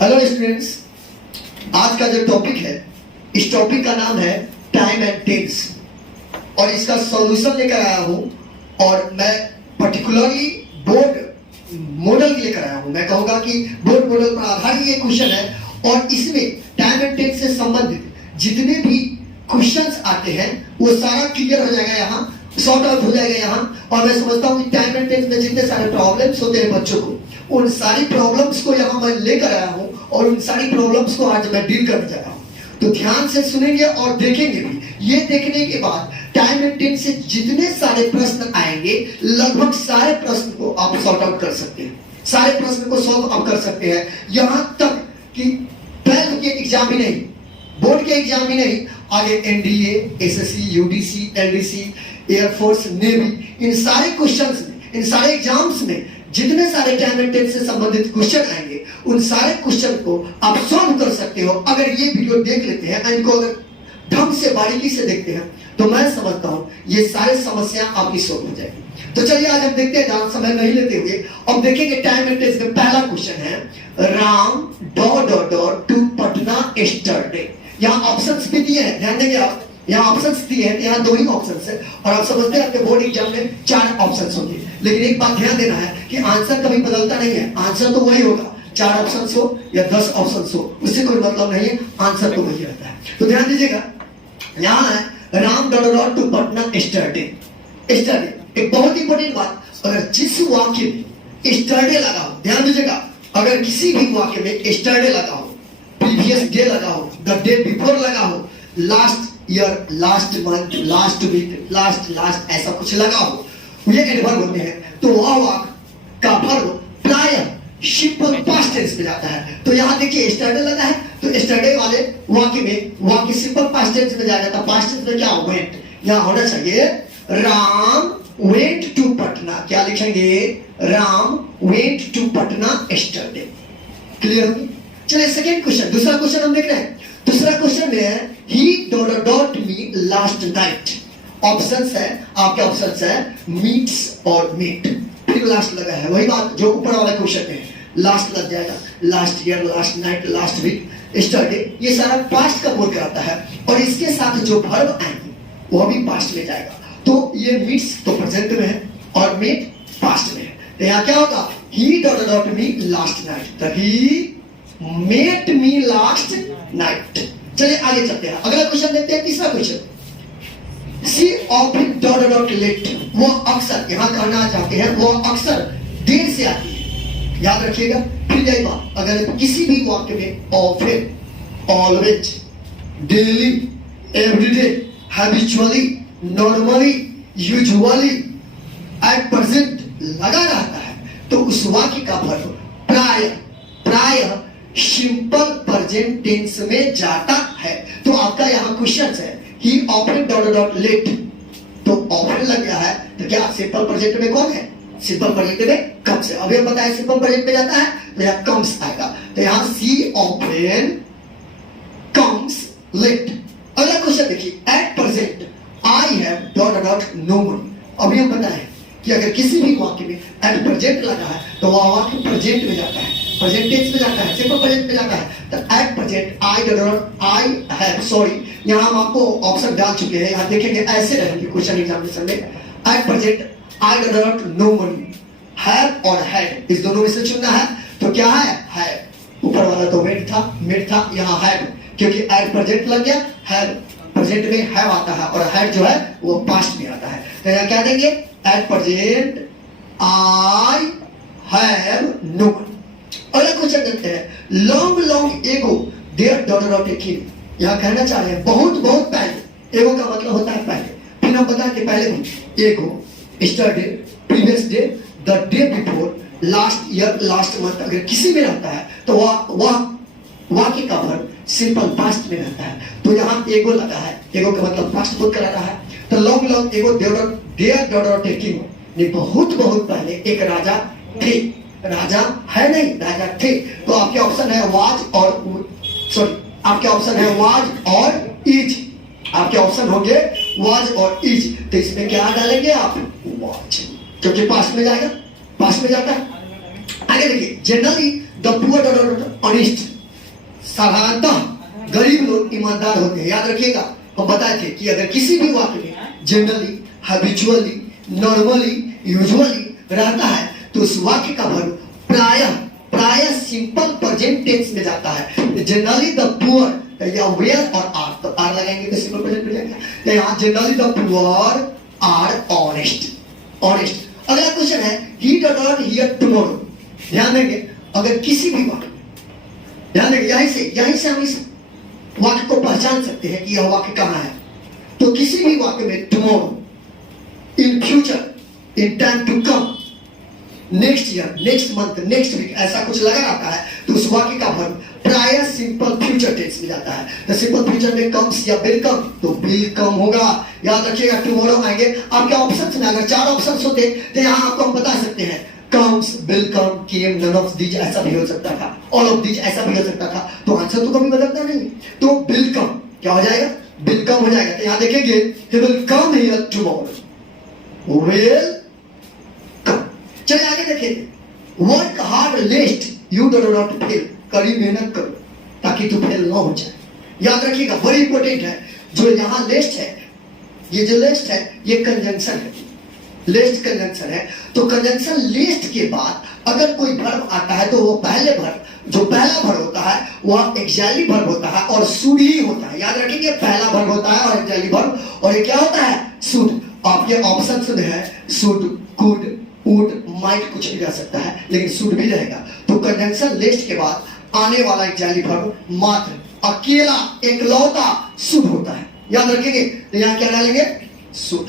Hello students, आज का जो टॉपिक है, इस टॉपिक का नाम है टाइम एंड टेंस और इसका सॉल्यूशन लेकर आया हूं और मैं पर्टिकुलरली बोर्ड मॉडल लेकर आया हूं। मैं कहूंगा कि बोर्ड मॉडल पर आधारित ये क्वेश्चन है और इसमें टाइम एंड टेंस से संबंधित जितने भी क्वेश्चंस आते हैं वो सारा क्लियर हो जाएगा, यहाँ सॉर्ट आउट हो जाएगा यहाँ। और मैं समझता हूँ कि टाइम एंड टेंस में जितने सारे प्रॉब्लम्स होते हैं बच्चों को, उन सारी प्रॉब्लम्स को यहाँ मैं लेकर आया हूँ और उन सारी प्रॉब्लम्स को आज मैं डील करने जा रहा हूँ। तो ध्यान से सुनेंगे और देखेंगे भी। ये देखने के बाद टाइम एंड टेंस से जितने सारे प्रश्न आएंगे, लगभग सारे प्रश्न को आप सॉर्ट आउट कर सकते हैं, सारे प्रश्न को सॉल्व आप कर सकते हैं। यहाँ तक कि 12th के एग्जाम ही नहीं, बोर्ड के एग्जाम ही नहीं, आगे NDA, SSC, UDC, LDC, airforce, navy, इन सारे क्वेश्चंस में, इन सारे एग्जाम्स में जितने सारे टाइम एंड टेंस से संबंधित क्वेश्चन आएंगे, उन सारे क्वेश्चन को आप सॉल्व कर सकते हो अगर ये वीडियो देख लेते हैं। इनको अगर ढंग से बारीकी से देखते हैं तो मैं समझता हूं ये सारे समस्या आपकी सॉल्व हो जाएगी। तो चलिए आज हम देखते हैं, ज्यादा समय नहीं लेते हुए अब देखेंगे टाइम एंड टेंस में पहला क्वेश्चन है, राम टू पटना एस्टरडे। यहाँ ऑप्शंस भी दिए हैं, ध्यान देंगे आप, यहाँ ऑप्शंस दिए हैं, यहाँ दो ही ऑप्शंस है और आप समझते हैं आपके बोर्ड एग्जाम में 4 ऑप्शंस होंगे। लेकिन एक बात ध्यान देना है कि आंसर कभी बदलता नहीं है, आंसर तो वही होगा, 4 ऑप्शंस हो या 10 ऑप्शंस हो, उससे कोई मतलब नहीं है, आंसर तो वही रहता है। तो ध्यान दीजिएगा, यहाँ है Ram to Patna yesterday. Yesterday एक बहुत इंपॉर्टेंट बात, अगर जिस वाक्य में एस्टरडे लगा हो, ध्यान दीजिएगा, अगर किसी भी वाक्य में एस्टरडे लगा हो, प्रीवियस डे लगा हो, द डे बिफोर लगा हो, last year, last month, last week, last ऐसा कुछ लगा हो, ये एडवर्ब होते हैं। तो वह वाक्य का वर्ब प्रायः सिंपल पास्ट टेंस में जाता है। तो यहाँ देखिए एस्टरडे लगा है, तो एस्टरडे वाले वाक्य में वाक्य सिंपल पास्ट टेंस में जाएगा। तो पास्ट टेंस में क्या वेंट, यहाँ होना चाहिए राम वेंट टू पटना। क्या लिखेंगे? Ram went to Patna yesterday. Clear होगी? चलिए सेकेंड क्वेश्चन, दूसरा क्वेश्चन हम देख रहे हैं। दूसरा क्वेश्चन में है he dot me last night. Options है आपके, ऑप्शंस है मीट्स और मीट, फिर लास्ट लगा है, वही बात जो ऊपर वाला क्वेश्चन है, लास्ट लग जाएगा, last year, last night, last week, yesterday, ये सारा पास्ट का बोल कराता है और इसके साथ जो वर्ब आएंगे वो भी पास्ट में जाएगा। तो ये मीट्स तो प्रेजेंट में है और मीट पास्ट में है। तो यहाँ क्या होगा? ही डॉट मी लास्ट नाइट, तभी मेट मी लास्ट नाइट। चलिए आगे चलते हैं, अगला क्वेश्चन देखते हैं, तीसरा क्वेश्चन, सी ऑफन डॉट लेट। वो अक्सर, यहाँ कहना चाहते हैं वो अक्सर देर से आती है, याद रखिएगा। फिर यही बात, अगर किसी भी वाक्य में often, always, daily, everyday, habitually, normally, usually, at present लगा रहता है तो उस वाक्य का वर्ब प्रायः सिंपल प्रेजेंट टेंस में जाता है। तो आपका यहाँ क्वेश्चन है ही ऑफन डॉट लेट, तो ऑफन लग गया है, तो क्या सिंपल प्रेजेंट में कौन है? सिंपल प्रेजेंट में कम्स है। अभी हम बताया सिंपल प्रेजेंट में जाता है तो यहाँ कम्स आएगा। तो यहाँ सी ऑफन कम्स लेट। अगला क्वेश्चन देखिए, at present I have got no money. अभी हम बताए कि अगर किसी भी वाक्य में एट प्रेजेंट लगा है तो वह वाक्य प्रेजेंट में जाता है, प्रेजेंट टेंस में जाता है, सिंपल प्रेजेंट में जाता है। तो eight present I have, sorry यहाँ हम आपको ऑप्शन डाल चुके हैं, यहाँ देखेंगे ऐसे रहेंगे क्वेश्चन एग्जामिनेशन में। Eight present I don't know money, have और हैड इस दोनों में से चुनना है। तो क्या है? हैव, ऊपर वाला तो मेट था, यहाँ हैव, क्योंकि एट प्रेजेंट लग गया, हैव प्रेजेंट में हैव आता है और हैड जो है वो पास्ट में आता है। तो यहाँ क्या देंगे? At present I have no money. अगला क्वेश्चन देखते हैं, long ago there dot a king. यहाँ कहना चाह रहे हैं बहुत पहले, एगो का मतलब होता है पहले, फिर हम बताएं कि पहले भी एगो, yesterday, previous day, the day before, last year, last month, अगर किसी में रहता है तो वह वाक्य का वर्ब सिंपल पास्ट में रहता है। तो यहाँ एगो लगा है, एगो का मतलब पास्ट बोल कर रहा है। तो long ago there dot a king, ने बहुत पहले एक राजा थे, राजा है नहीं, राजा थे। तो आपके ऑप्शन है वाज और, सॉरी आपके ऑप्शन है वाज और इज, आपके ऑप्शन होंगे वाज और इज। तो इसमें क्या डालेंगे आप? वाज, क्योंकि पास्ट में जाएगा, पास्ट में जाता है। आगे देखिए, generally the poor dot honest, साधारणतः गरीब लोग ईमानदार होते हैं। याद रखिएगा, हम बताए थे कि अगर किसी भी वाक्य में जनरली, हैबिचुअली, नॉर्मली, यूजुअली रहता है तो उस वाक्य का वर्ब प्रायः सिंपल प्रेजेंट टेंस में जाता है। जनरली द पुअर या वेयर और आर, तो आर लगाएंगे तो सिंपल प्रेजेंट में जाएगा। तो यहाँ generally the poor are honest. अगला क्वेश्चन है, he does not hear tomorrow. ध्यान देंगे, अगर किसी भी वाक्य में, ध्यान देंगे, यहीं से हम इस वाक्य को पहचान सकते हैं कि यह वाक्य कहाँ है। तो किसी भी वाक्य में tomorrow, in future, in time to come, next year, next month, next week, ऐसा कुछ लगा रहता है तो उस वाक्य का वर्ब प्रायः सिंपल फ्यूचर टेंस में जाता है। तो सिंपल फ्यूचर में कम्स या विल कम, तो विल कम होगा। याद रखिएगा, टुमारो आएंगे। आपके ऑप्शंस में अगर 4 ऑप्शंस होते तो यहाँ आपको हम बता सकते हैं, comes, will come, came, none of these ऐसा भी हो सकता था, ऑल ऑफ दीज ऐसा भी हो सकता था। तो आंसर तो कभी बदलता नहीं। तो विल कम क्या हो जाएगा? विल कम हो जाएगा। तो यहाँ देखेंगे, he will come here tomorrow, will come. चलिए आगे देखेंगे, work hard लेस्ट you do not fail. कड़ी मेहनत करो ताकि तू फेल ना हो जाए। याद रखिएगा, बड़ी इंपॉर्टेंट है। जो यहाँ लेस्ट है, ये जो लेस्ट है ये कंजंक्शन है, लेस्ट कंजंक्शन है। तो कंजंक्शन लेस्ट के बाद अगर कोई वर्ब आता है तो वो पहले वर्ब, जो पहला वर्ब होता है वह एक्सिलरी वर्ब होता है और शुड ही होता है। याद रखेंगे, पहला वर्ब होता है और एक्सिलरी वर्ब, और ये क्या होता है? शुड। आपके ऑप्शन में है शुड, कुड, वुड, माइट, कुछ भी रह सकता है, लेकिन शुड भी रहेगा। तो कंजंक्शन लिस्ट के बाद आने वाला एक्सिलरी वर्ब मात्र, अकेला, एकलौता शुड होता है। याद रखेंगे। तो यहाँ क्या डालेंगे? शुड,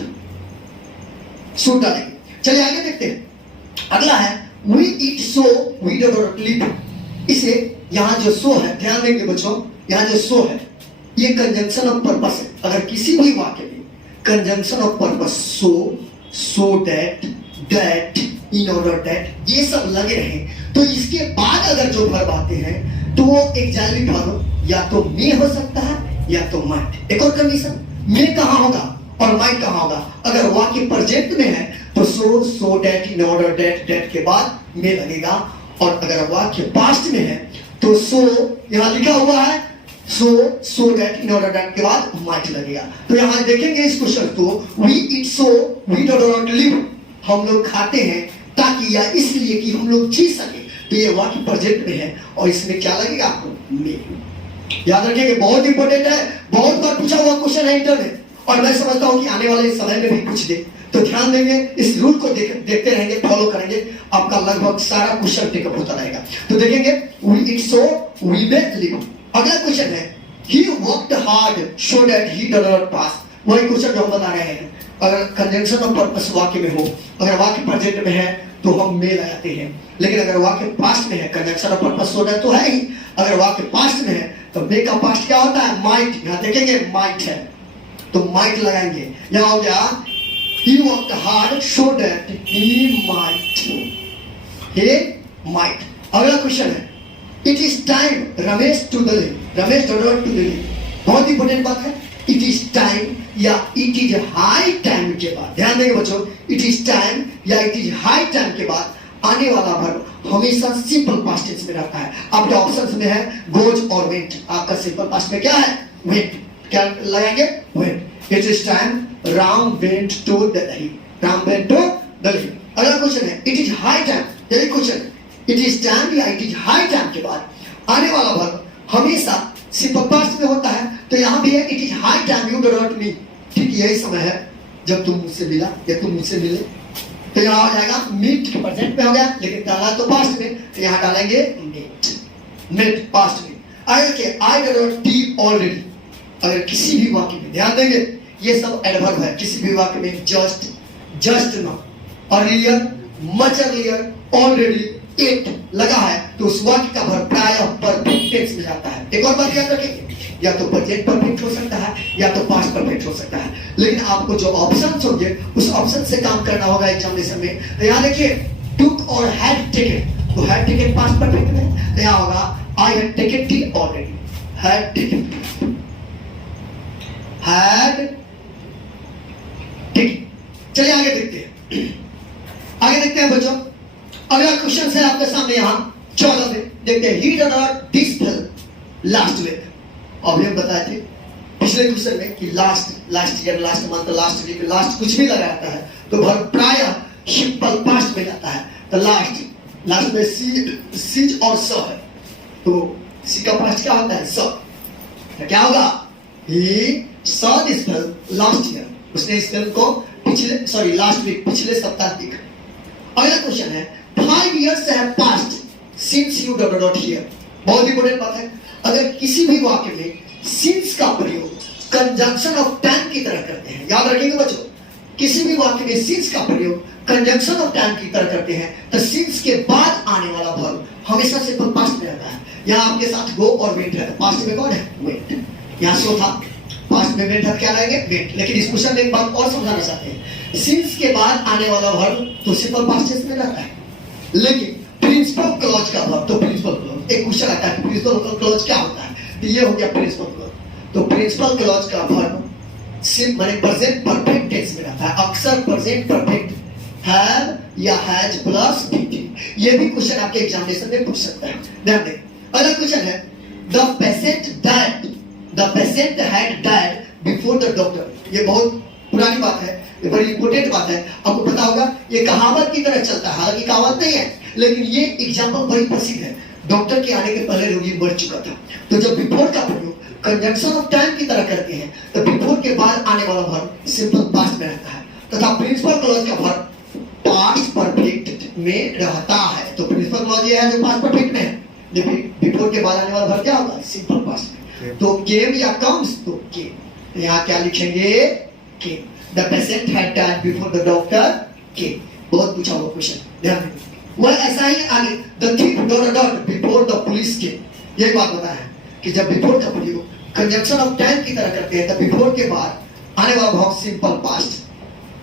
शुड डालेंगे। चलिए आगे देखते हैं। अगला है, we eat so we do not live. इसे यहाँ जो सो है, ध्यान देंगे बच्चों, यहाँ जो सो है ये कंजंक्शन ऑफ पर्पस है। अगर किसी भी वाक्य में conjunction of purpose, so that, that, in order that, ये सब लगे रहे तो इसके बाद अगर जो वर्ब आते हैं तो वो एक्सिलरी वर्ब या तो मे हो सकता है या तो माइट। एक और कंडीशन, मे कहाँ होगा और माइट कहाँ होगा? अगर वाक्य प्रेजेंट में है तो so that, in order that, that के बाद मे लगेगा। और अगर वाक्य पास्ट में है तो सो, यहाँ लिखा हुआ है so that, in order that के बाद माइट लगेगा। तो यहाँ देखेंगे इस क्वेश्चन को, we eat so we do not live. हम लोग खाते हैं ताकि या इसलिए कि हम लोग जी सके। तो ये वाक्य प्रेजेंट में है और इसमें क्या लगेगा आपको? मे। याद रखिए, बहुत इंपॉर्टेंट है, बहुत बार पूछा हुआ क्वेश्चन है इंटर में, और मैं समझता हूं कि आने वाले समय में भी पूछ दे। तो ध्यान देंगे, इस रूल को देखते रहेंगे, फॉलो करेंगे, आपका लगभग सारा क्वेश्चन टेकअप होता रहेगा। तो देखेंगे, we eat so we may live. अगला क्वेश्चन है, he worked hard so that he did not pass. वही क्वेश्चन जो हम बता रहे हैं। अगर कंजंक्शन ऑफ पर्पस वाक्य में हो, अगर वाक्य प्रेजेंट में है तो हम मे लगाते हैं, लेकिन अगर वाक्य पास्ट में है, conjunction of purpose so that तो है ही, अगर वाक्य पास्ट में है तो मे का पास्ट क्या होता है? माइट। यहाँ देखेंगे माइट है तो माइट लगाएंगे। यहाँ हो गया, he worked hard so that he might। अगला क्वेश्चन है, it is time Ramesh to Delhi, Ramesh dot to Delhi. बहुत इंपॉर्टेंट बात है, it is time या it is high time के बाद, ध्यान देंगे बच्चों, it is time या it is high time के बाद आने वाला वर्ब हमेशा सिंपल पास्ट टेंस में रहता है। आपके ऑप्शंस में है गोज और वेंट। आपका सिंपल पास्ट में क्या है? वेंट। क्या लगाएंगे? Went. It is time Ram went to Delhi, Ram went to Delhi. अगला क्वेश्चन है, इट इज हाई टाइम। यही क्वेश्चन, इट इज टाइम या इट इज हाई टाइम के बाद आने वाला वर्ब हमेशा सिंपल पास्ट में होता है। तो यहाँ भी है, it is high time you do not meet. ठीक यही समय है जब तुम मुझसे मिला या तुम मुझसे मिले। तो यहाँ हो जाएगा मीट, प्रेजेंट में हो गया लेकिन डाला तो पास्ट में, तो यहाँ डालेंगे मीट, मीट पास्ट में। आगे I do not T already. अगर किसी भी वाक्य में, ध्यान देंगे ये सब एडवर्ब है, किसी भी वाक्य में just, just now, earlier, much earlier, already, it लगा है तो उस वाक्य का वर्ब प्रायः परफेक्ट टेंस में जाता है। एक और बात याद रखेंगे, या तो प्रेजेंट परफेक्ट हो सकता है या तो पास्ट परफेक्ट हो सकता है, लेकिन आपको जो ऑप्शंस होंगे उस ऑप्शन से काम करना होगा एग्जामिनेशन में। तो यहाँ देखिए, टुक और हैड टेकन, तो हैड टेकन पास्ट परफेक्ट में, तो यहाँ होगा I had taken T already, had taken, had taken. चलिए आगे देखते हैं, आगे देखते हैं बच्चों। अगला क्वेश्चन है आपके सामने यहाँ 14 में, देखते हैं he done not this last week. अभी हम बताए थे पिछले क्वेश्चन में कि last year, last month, last week, last कुछ भी लगा रहता है तो वर्ब प्राय सिंपल पास्ट में जाता है। तो लास्ट में सीज और स है, तो सी का पास्ट क्या होता है? स। तो क्या होगा? He saw this film last year, उसने इस फिल्म को लास्ट वीक, पिछले सप्ताह देखा। अगला क्वेश्चन है 5 years have passed since you dot dot here। बहुत इंपॉर्टेंट बात है, अगर किसी भी वाक्य में since का प्रयोग कंजंक्शन ऑफ टाइम की तरह करते हैं, याद रखिएगा बच्चों, किसी भी वाक्य में since का प्रयोग कंजंक्शन ऑफ टाइम की तरह करते हैं तो since के बाद आने वाला वर्ब हमेशा सिंपल पास्ट में रहता है। यहाँ आपके साथ गो और वेंट है, पास्ट में कौन है? वेंट। यहाँ सो था, पास्ट में वेंट, क्या रहेंगे? वेंट। लेकिन इस क्वेश्चन में एक बात और समझाना चाहते हैं, since के बाद आने वाला वर्ब तो सिंपल पास्ट टेंस में रहता है, लेकिन प्रिंसिपल क्लॉज का वर्ब तो प्रिंसिपल क्लॉज, एक क्वेश्चन आता है कि प्रिंसिपल क्लॉज क्या होता है, तो ये हो गया प्रिंसिपल क्लॉज। तो प्रिंसिपल क्लॉज का वर्ब माने प्रेजेंट परफेक्ट टेंस में रहता है, अक्सर प्रेजेंट परफेक्ट हैव या हैज प्लस बीटी। ये भी क्वेश्चन आपके एग्जामिनेशन में पूछ सकता है, ध्यान दें। अगला क्वेश्चन है the patient had died before the doctor. ये बहुत पुरानी बात है, ये बड़ी इंपॉर्टेंट बात है, आपको पता होगा, ये कहावत की तरह चलता है, हालांकि कहावत नहीं है, लेकिन ये एग्जाम्पल बड़ी प्रसिद्ध है। डॉक्टर के आने के पहले रोगी मर चुका था, तो जब बिफोर का प्रयोग कंजंक्शन ऑफ टाइम की तरह करते हैं तो बिफोर के बाद आने वाला वर्ब सिंपल पास्ट में रहता है, तथा प्रिंसिपल क्लॉज का वर्ब पास्ट परफेक्ट में रहता है। तो प्रिंसिपल क्लॉज ये है जो पास्ट परफेक्ट में है, लेकिन बिफोर के बाद आने वाला वर्ब क्या होगा? सिंपल पास्ट में। तो केम या कम्स, तो केम, यहाँ क्या लिखेंगे? Came. The patient had died before the doctor came. बहुत पूछा हुआ क्वेश्चन, ध्यान दें। वह ऐसा ही आगे the thing dot dot before the police केम। यही बात बताया है कि जब बिफोर का प्रयोग कंजंक्शन ऑफ टाइम की तरह करते हैं तो बिफोर के बाद आने वाला वर्ब सिंपल पास्ट,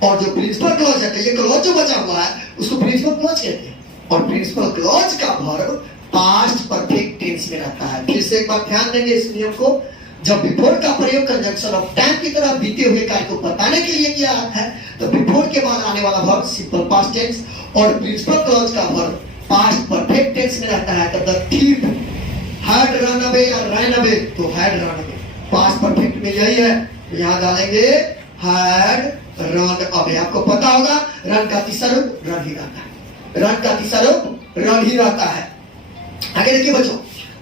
और जो प्रिंसिपल क्लॉज है, ये क्लॉज जो बचा हुआ है उसको प्रिंसिपल क्लॉज कहते हैं, और प्रिंसिपल क्लॉज का वर्ब पास्ट परफेक्ट टेंस में रहता है। फिर से एक बार ध्यान देंगे इस नियम को, जब बिफोर का प्रयोग कंजंक्शन ऑफ टाइम की तरह बीते हुए कार्य को बताने के लिए किया जाता है तो बिफोर के बाद आने वाला वर्ब सिंपल पास्ट टेंस, और प्रिंसिपल क्लॉज का वर्ब पास्ट परफेक्ट टेंस में रहता है। तो the thief had run away या रन अवे, तो had run away past perfect में यही है, यहाँ डालेंगे हैड रन अवे। आपको पता होगा रन का तीसरा रूप रन ही रहता है, रन का तीसरा रूप रन ही रहता है। आगे देखिए बच्चों,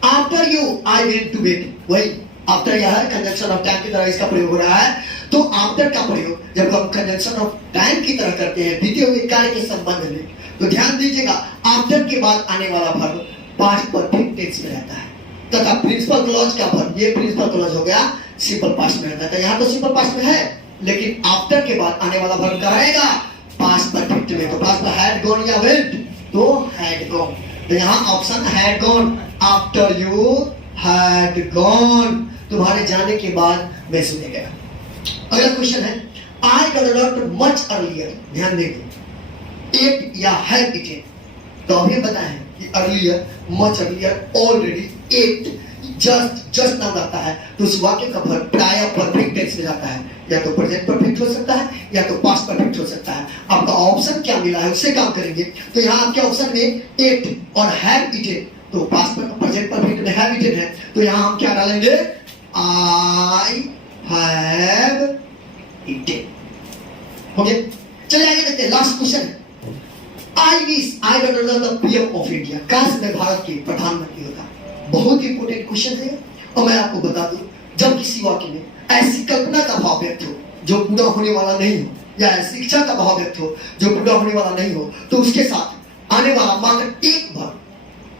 after you I went to bed, वही आफ्टर यह कंजंक्शन ऑफ टाइम की तरह इसका प्रयोग हो रहा है। तो आफ्टर का प्रयोग जब हम कंजंक्शन ऑफ टाइम की तरह करते हैं बीते हुए कार्य के संबंध में, तो ध्यान दीजिएगा आफ्टर के बाद आने वाला वर्ब पास्ट परफेक्ट टेंस में रहता है, तथा प्रिंसिपल क्लॉज का वर्ब, ये प्रिंसिपल क्लॉज हो गया, सिंपल पास्ट में रहता है। यहाँ तो सिंपल पास्ट में है, लेकिन आफ्टर के बाद आने वाला वर्ब क्या रहेगा? पास्ट परफेक्ट में। तो पास्ट में हैड गॉन या वेंट, तो हैड गॉन। तो यहाँ option had gone, after you had gone, तुम्हारे जाने के बाद मैं सुने गया। अगला क्वेश्चन है I got not much earlier. ध्यान देंगे एट या हैड इटेन, तो अभी बताए हैं कि earlier, much earlier, already, at, just now आता है तो उस वाक्य का वर्ब प्राय परफेक्ट टेंस में जाता है, या तो प्रेजेंट परफेक्ट हो सकता है या तो पास्ट परफेक्ट हो सकता है। आपका ऑप्शन क्या मिला है उससे काम करेंगे। तो यहाँ आपके ऑप्शन में एट और हैव ईटेन, तो पास्ट प्रेजेंट परफेक्ट में हैव ईटेन है, तो यहाँ हम क्या डालेंगे? I have eaten. हो गया, चलिए आगे देखते हैं। लास्ट क्वेश्चन है I wish I don't know the PM of India. काश मैं भारत के प्रधानमंत्री होता। बहुत इंपोर्टेंट क्वेश्चन है, और मैं आपको बता दूं, जब किसी वाक्य में ऐसी कल्पना का भाव व्यक्त हो जो पूरा होने वाला नहीं हो, या ऐसी इच्छा का भाव व्यक्त हो जो पूरा होने वाला नहीं हो, तो उसके साथ आने वाला मात्र एक वर्ब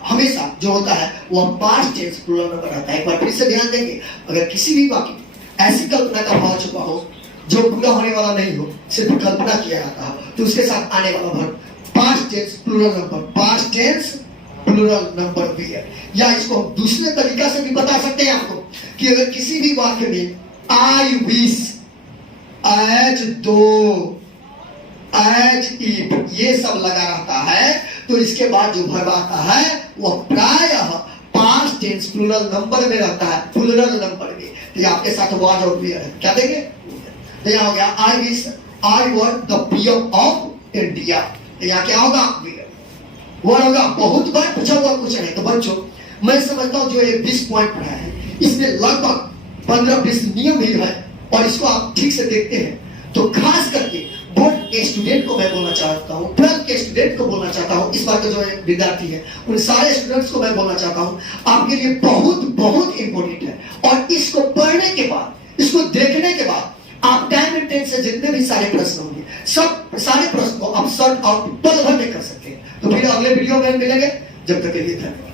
हमेशा जो होता है वह पास्ट टेंस प्लूरल नंबर रहता है। एक बार फिर से ध्यान देंगे, अगर किसी भी वाक्य में ऐसी कल्पना का भाव छुपा हो जो पूरा होने वाला नहीं हो, सिर्फ कल्पना किया जाता हो, तो उसके साथ आने वाला verb past tense plural number, past tense plural number भी है। या इसको हम दूसरे तरीका से भी बता सकते हैं आपको कि अगर किसी भी वाक्य में आई विश, एज दो, एज इफ ये सब लगा रहता है, तो इसके बाद जो वर्ब आता है वह प्रायः पास्ट टेंस प्लूरल नंबर में रहता है, प्लूरल नंबर में। तो आपके साथ वाज और वियर है, क्या देंगे? तो यहाँ हो गया I wish I were the PM of India, तो यहाँ क्या होगा? वियर। वर्ड होगा बहुत बार पूछा हुआ क्वेश्चन है। तो बच्चों मैं समझता हूं जो ये 20 पॉइंट पढ़ा है इसमें लगभग 15-20 नियम भी है, और इसको आप ठीक से देखते हैं तो खास करके बोर्ड के स्टूडेंट को मैं बोलना चाहता हूँ, 12th के स्टूडेंट को बोलना चाहता हूँ, इस बार के जो विद्यार्थी है उन सारे स्टूडेंट्स को मैं बोलना चाहता हूँ आपके लिए बहुत बहुत इंपॉर्टेंट है। और इसको पढ़ने के बाद, इसको देखने के बाद आप टाइम एंड टेंस से जितने भी सारे प्रश्न होंगे सब सारे प्रश्न को आप सॉर्ट आउट पल भर में कर सकते हैं। तो फिर अगले वीडियो में मिलेंगे, जब तक के लिए धन्यवाद।